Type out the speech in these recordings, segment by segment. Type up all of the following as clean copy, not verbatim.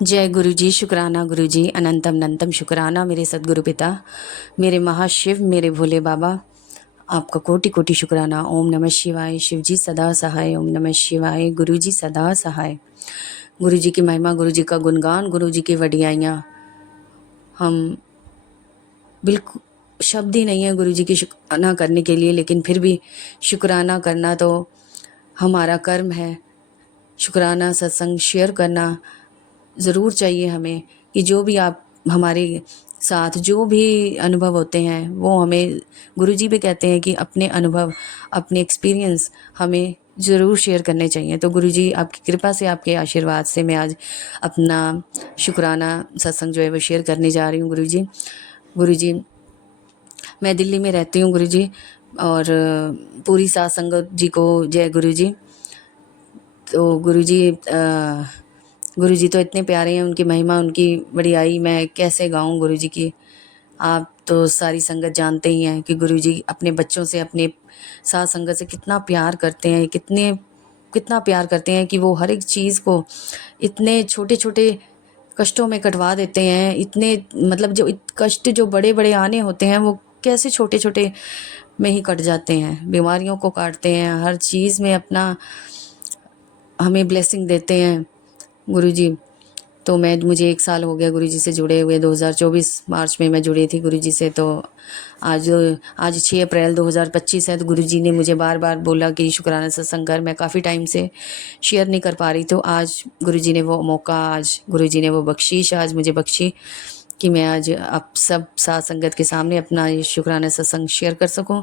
जय गुरु जी। शुक्राना गुरु जी, अनंतम अनंतम शुक्राना मेरे सदगुरु पिता, मेरे महाशिव, मेरे भोले बाबा, आपका कोटि कोटि शुक्राना। ओम नमः शिवाय। शिव जी सदा सहाय। ओम नमः शिवाय। गुरु जी सदा सहाय। गुरु जी की महिमा, गुरु जी का गुणगान, गुरु जी की वडियाइयाँ, हम बिल्कुल शब्द ही नहीं है गुरु जी की शुक्राना करने के लिए, लेकिन फिर भी शुक्राना करना तो हमारा कर्म है। शुक्राना सत्संग शेयर करना ज़रूर चाहिए हमें, कि जो भी आप हमारे साथ जो भी अनुभव होते हैं वो हमें गुरुजी भी कहते हैं कि अपने अनुभव, अपने एक्सपीरियंस हमें ज़रूर शेयर करने चाहिए। तो गुरुजी आपकी कृपा से, आपके आशीर्वाद से मैं आज अपना शुक्राना सत्संग जो है वो शेयर करने जा रही हूँ। गुरुजी, मैं दिल्ली में रहती हूँ गुरुजी, और पूरी साथ संगत जी को जय गुरुजी। तो गुरुजी तो इतने प्यारे हैं, उनकी महिमा, उनकी बड़ाई मैं कैसे गाऊं गुरुजी की। आप तो सारी संगत जानते ही हैं कि गुरुजी अपने बच्चों से, अपने साथ संगत से कितना प्यार करते हैं, कितना प्यार करते हैं कि वो हर एक चीज़ को इतने छोटे छोटे कष्टों में कटवा देते हैं। इतने मतलब जो कष्ट जो बड़े बड़े आने होते हैं वो कैसे छोटे छोटे में ही कट जाते हैं। बीमारियों को काटते हैं, हर चीज़ में अपना हमें ब्लेसिंग देते हैं गुरुजी। तो मुझे 1 साल हो गया गुरुजी से जुड़े हुए। 2024 मार्च में मैं जुड़ी थी गुरुजी से। तो आज आज 6 अप्रैल 2025 है। तो गुरुजी ने मुझे बार बार बोला कि शुक्राना सत्संग कर। मैं काफ़ी टाइम से शेयर नहीं कर पा रही, तो आज गुरुजी ने वो मौका, आज गुरुजी ने वो बख्शीश आज मुझे बख्शी कि मैं आज आप सब साथ संगत के सामने अपना ये शुक्राना सत्संग शेयर कर सकूं।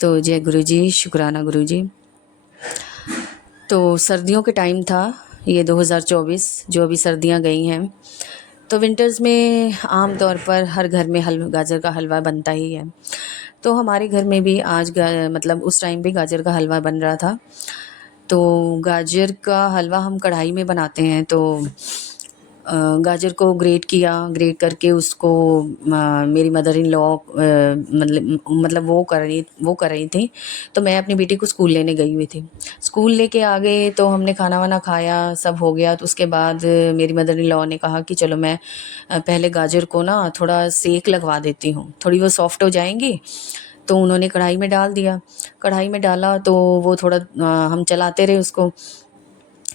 तो जय गुरुजी, शुक्राना गुरुजी। तो सर्दियों के टाइम था ये 2024, जो अभी सर्दियां गई हैं। तो विंटर्स में आम तौर पर हर घर में गाजर का हलवा बनता ही है। तो हमारे घर में भी आज मतलब उस टाइम पे गाजर का हलवा बन रहा था। तो गाजर का हलवा हम कढ़ाई में बनाते हैं। तो गाजर को ग्रेट किया, ग्रेट करके उसको मेरी मदर इन लॉ मतलब वो कर रही थी। तो मैं अपनी बेटी को स्कूल लेने गई हुई थी। स्कूल लेके आ गए तो हमने खाना वाना खाया, सब हो गया। तो उसके बाद मेरी मदर इन लॉ ने कहा कि चलो मैं पहले गाजर को ना थोड़ा सेक लगवा देती हूँ, थोड़ी वो सॉफ्ट हो जाएंगी। तो उन्होंने कढ़ाई में डाल दिया। कढ़ाई में डाला तो वो थोड़ा हम चलाते रहे उसको,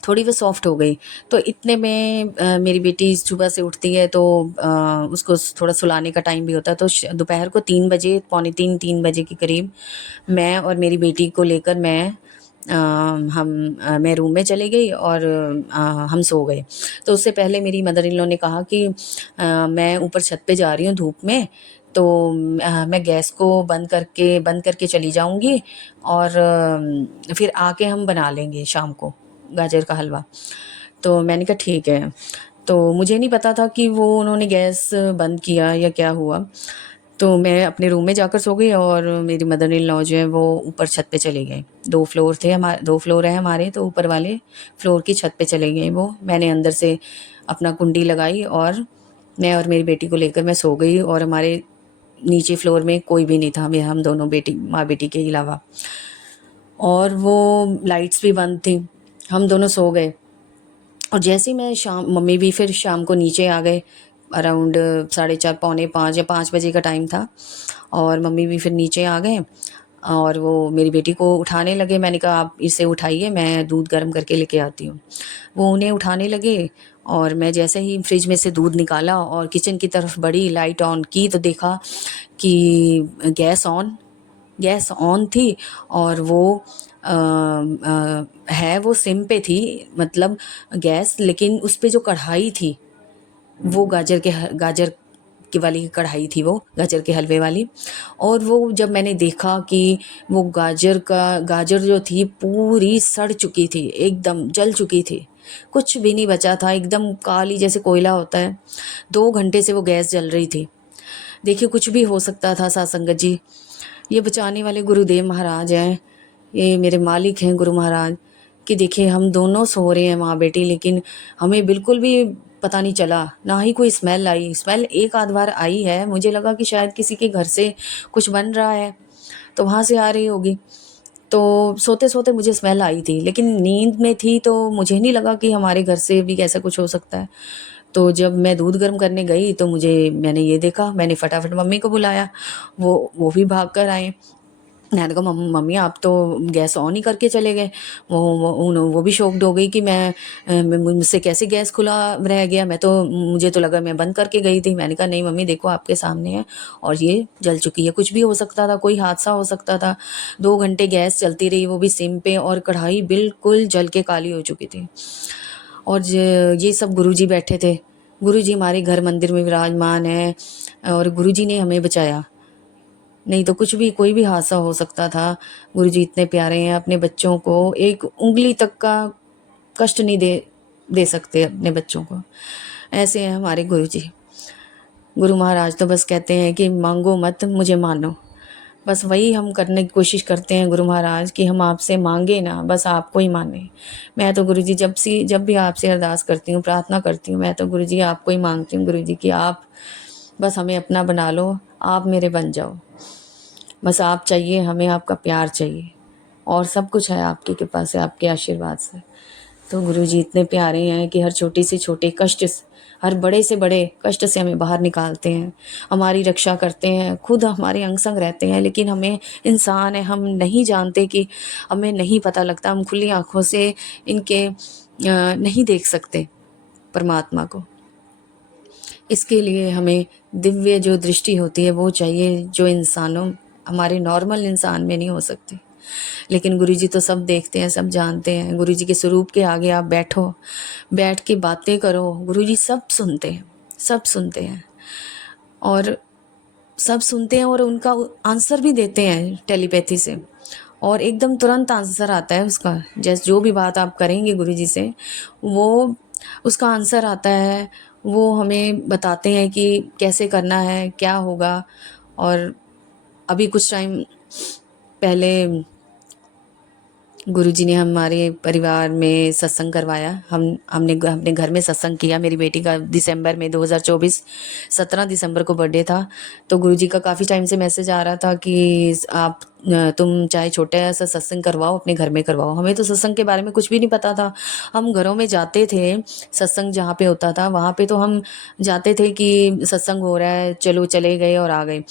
थोड़ी वो सॉफ्ट हो गई। तो इतने में मेरी बेटी सुबह से उठती है, तो उसको थोड़ा सुलाने का टाइम भी होता है। तो दोपहर को 3 बजे, पौने 3 बजे के करीब मैं और मेरी बेटी को लेकर मैं रूम में चली गई और हम सो गए। तो उससे पहले मेरी मदर इन लॉ ने कहा कि मैं ऊपर छत पे जा रही हूँ धूप में, तो मैं गैस को बंद करके चली जाऊँगी, और फिर आके हम बना लेंगे शाम को गाजर का हलवा। तो मैंने कहा ठीक है। तो मुझे नहीं पता था कि वो उन्होंने गैस बंद किया या क्या हुआ। तो मैं अपने रूम में जाकर सो गई और मेरी मदर इन लॉ जो है वो ऊपर छत पे चले गए। 2 फ्लोर है हमारे, तो ऊपर वाले फ्लोर की छत पे चले गए वो। मैंने अंदर से अपना कुंडी लगाई और मैं और मेरी बेटी को लेकर मैं सो गई, और हमारे नीचे फ्लोर में कोई भी नहीं था, हम दोनों माँ बेटी के अलावा। और वो लाइट्स भी बंद थी। हम दोनों सो गए, और जैसे ही मैं मम्मी भी फिर शाम को नीचे आ गए। अराउंड 4:30 पौने 5 या 5 बजे का टाइम था, और मम्मी भी फिर नीचे आ गए और वो मेरी बेटी को उठाने लगे। मैंने कहा आप इसे उठाइए, मैं दूध गर्म करके लेके आती हूँ। वो उन्हें उठाने लगे, और मैं जैसे ही फ्रिज में से दूध निकाला और किचन की तरफ बढ़ी, लाइट ऑन की, तो देखा कि गैस ऑन थी। और वो है वो सिम पे थी, मतलब गैस, लेकिन उस पे जो कढ़ाई थी वो गाजर की वाली कढ़ाई थी, वो गाजर के हलवे वाली। और वो जब मैंने देखा कि वो गाजर जो थी पूरी सड़ चुकी थी, एकदम जल चुकी थी, कुछ भी नहीं बचा था, एकदम काली जैसे कोयला होता है। 2 घंटे से वो गैस जल रही थी। देखिए कुछ भी हो सकता था साथ संगत जी। ये बचाने वाले गुरुदेव महाराज हैं, ये मेरे मालिक हैं गुरु महाराज। कि देखिए हम दोनों सो रहे हैं माँ बेटी, लेकिन हमें बिल्कुल भी पता नहीं चला, ना ही कोई स्मेल आई। स्मेल एक आध बार आई है, मुझे लगा कि शायद किसी के घर से कुछ बन रहा है तो वहाँ से आ रही होगी। तो सोते-सोते मुझे स्मेल आई थी, लेकिन नींद में थी तो मुझे नहीं लगा कि हमारे घर से भी ऐसा कुछ हो सकता है। तो जब मैं दूध गर्म करने गई तो मैंने ये देखा, मैंने फटाफट मम्मी को बुलाया, वो भी भाग कर आए। मैंने कहा मम्मी आप तो गैस ऑन ही करके चले गए। वो भी शॉक्ड हो गई कि मुझसे कैसे गैस खुला रह गया, मुझे तो लगा मैं बंद करके गई थी। मैंने कहा नहीं मम्मी देखो आपके सामने है और ये जल चुकी है, कुछ भी हो सकता था, कोई हादसा हो सकता था। 2 घंटे गैस चलती रही, वो भी सिम पे, और कढ़ाई बिल्कुल जल के काली हो चुकी थी। और ये सब गुरुजी बैठे थे। गुरुजी हमारे घर मंदिर में विराजमान हैं और गुरुजी ने हमें बचाया। नहीं तो कुछ भी, कोई भी हादसा हो सकता था। गुरुजी इतने प्यारे हैं, अपने बच्चों को एक उँगली तक का कष्ट नहीं दे सकते अपने बच्चों को। ऐसे हैं हमारे गुरुजी। गुरु महाराज तो बस कहते हैं कि मांगो मत मुझे मानो। बस वही हम करने की कोशिश करते हैं गुरु महाराज कि हम आपसे मांगे ना, बस आपको ही माने। मैं तो गुरुजी जब भी आपसे अरदास करती हूँ, प्रार्थना करती हूँ, मैं तो गुरुजी आपको ही मांगती हूँ गुरुजी कि आप बस हमें अपना बना लो, आप मेरे बन जाओ। बस आप चाहिए, हमें आपका प्यार चाहिए और सब कुछ है आपकी कृपा से, आपके आशीर्वाद से। तो गुरुजी इतने प्यारे हैं कि हर छोटे से छोटे कष्ट से, हर बड़े से बड़े कष्ट से हमें बाहर निकालते हैं, हमारी रक्षा करते हैं, खुद हमारे अंग संग रहते हैं। लेकिन हमें, इंसान है, हम नहीं जानते कि, हमें नहीं पता लगता, हम खुली आँखों से इनके नहीं देख सकते परमात्मा को। इसके लिए हमें दिव्य जो दृष्टि होती है वो चाहिए, जो हमारे नॉर्मल इंसान में नहीं हो सकती। लेकिन गुरुजी तो सब देखते हैं, सब जानते हैं। गुरुजी के स्वरूप के आगे आप बैठो, बैठ के बातें करो, गुरुजी सब सुनते हैं, सब सुनते हैं और सब सुनते हैं और उनका आंसर भी देते हैं टेलीपैथी से, और एकदम तुरंत आंसर आता है उसका। जैसे जो भी बात आप करेंगे गुरुजी से, वो उसका आंसर आता है। वो हमें बताते हैं कि कैसे करना है, क्या होगा। और अभी कुछ टाइम पहले गुरुजी ने हमारे परिवार में सत्संग करवाया। हमने अपने घर में सत्संग किया। मेरी बेटी का दिसंबर में 2024 17 दिसंबर को बर्थडे था। तो गुरुजी का काफ़ी टाइम से मैसेज आ रहा था कि तुम चाहे छोटा सा सत्संग करवाओ, अपने घर में करवाओ। हमें तो सत्संग के बारे में कुछ भी नहीं पता था। हम घरों में जाते थे, सत्संग जहाँ पे होता था वहाँ पे तो हम जाते थे कि सत्संग हो रहा है, चलो चले गए और आ गए।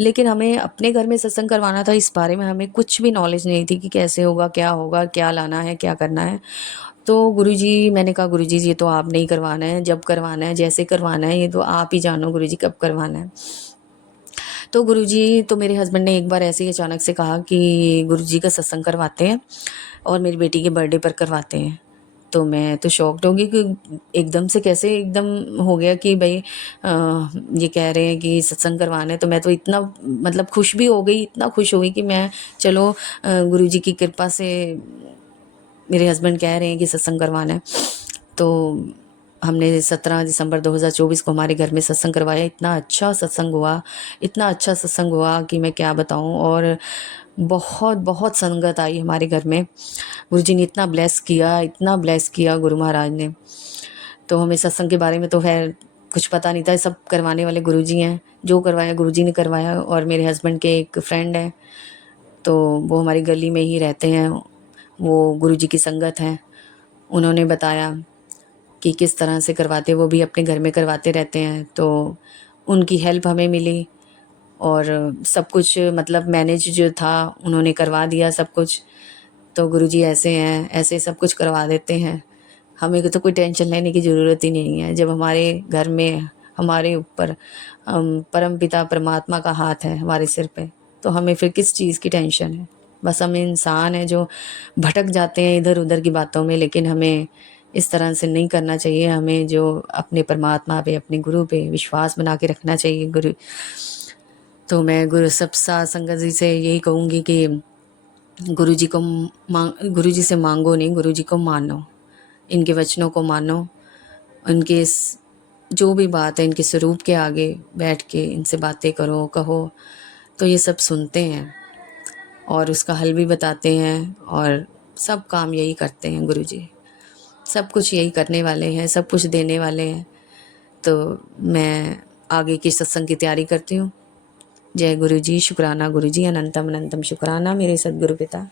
लेकिन हमें अपने घर में सत्संग करवाना था, इस बारे में हमें कुछ भी नॉलेज नहीं थी कि कैसे होगा, क्या होगा, क्या लाना है, क्या करना है। तो गुरुजी, मैंने कहा गुरुजी ये तो आप नहीं करवाना है, जब करवाना है, जैसे करवाना है, ये तो आप ही जानो गुरुजी कब करवाना है। तो गुरुजी, तो मेरे हस्बैंड ने एक बार ऐसे ही अचानक से कहा कि गुरुजी का सत्संग करवाते हैं और मेरी बेटी के बर्थडे पर करवाते हैं। तो मैं तो शॉक्ड हो गई कि एकदम से कैसे एकदम हो गया कि भाई ये कह रहे हैं कि सत्संग करवाना है। तो मैं तो इतना, मतलब खुश भी हो गई, इतना खुश हो गई कि मैं, चलो गुरुजी की कृपा से मेरे हस्बैंड कह रहे हैं कि सत्संग करवाना है। तो हमने 17 दिसंबर 2024 को हमारे घर में सत्संग करवाया। इतना अच्छा सत्संग हुआ, इतना अच्छा सत्संग हुआ कि मैं क्या बताऊं। और बहुत बहुत संगत आई हमारे घर में। गुरुजी ने इतना ब्लेस किया, इतना ब्लेस किया गुरु महाराज ने। तो हमें सत्संग के बारे में तो खैर कुछ पता नहीं था, सब करवाने वाले गुरुजी हैं। जो करवाया गुरुजी ने करवाया। और मेरे हस्बैंड के एक फ्रेंड हैं, तो वो हमारी गली में ही रहते हैं, वो गुरुजी की संगत हैं। उन्होंने बताया कि किस तरह से करवाते, वो भी अपने घर में करवाते रहते हैं। तो उनकी हेल्प हमें मिली और सब कुछ, मतलब मैनेज जो था उन्होंने करवा दिया सब कुछ। तो गुरुजी ऐसे हैं, ऐसे सब कुछ करवा देते हैं। हमें तो कोई टेंशन लेने की ज़रूरत ही नहीं है। जब हमारे घर में, हमारे ऊपर परम पिता परमात्मा का हाथ है हमारे सिर पे, तो हमें फिर किस चीज़ की टेंशन है। बस हम इंसान हैं जो भटक जाते हैं इधर उधर की बातों में, लेकिन हमें इस तरह से नहीं करना चाहिए। हमें जो अपने परमात्मा पे, अपने गुरु पे विश्वास बना के रखना चाहिए। तो मैं गुरु सब साथ संगत जी से यही कहूँगी कि गुरुजी से मांगो नहीं, गुरुजी को मानो, इनके वचनों को मानो। जो भी बात है इनके स्वरूप के आगे बैठ के इनसे बातें करो, कहो, तो ये सब सुनते हैं और उसका हल भी बताते हैं। और सब काम यही करते हैं गुरुजी, सब कुछ यही करने वाले हैं, सब कुछ देने वाले हैं। तो मैं आगे की सत्संग की तैयारी करती हूँ। जय गुरुजी, शुक्राना गुरुजी, अनंतम अनंतम शुक्राना मेरे सदगुरु पिता।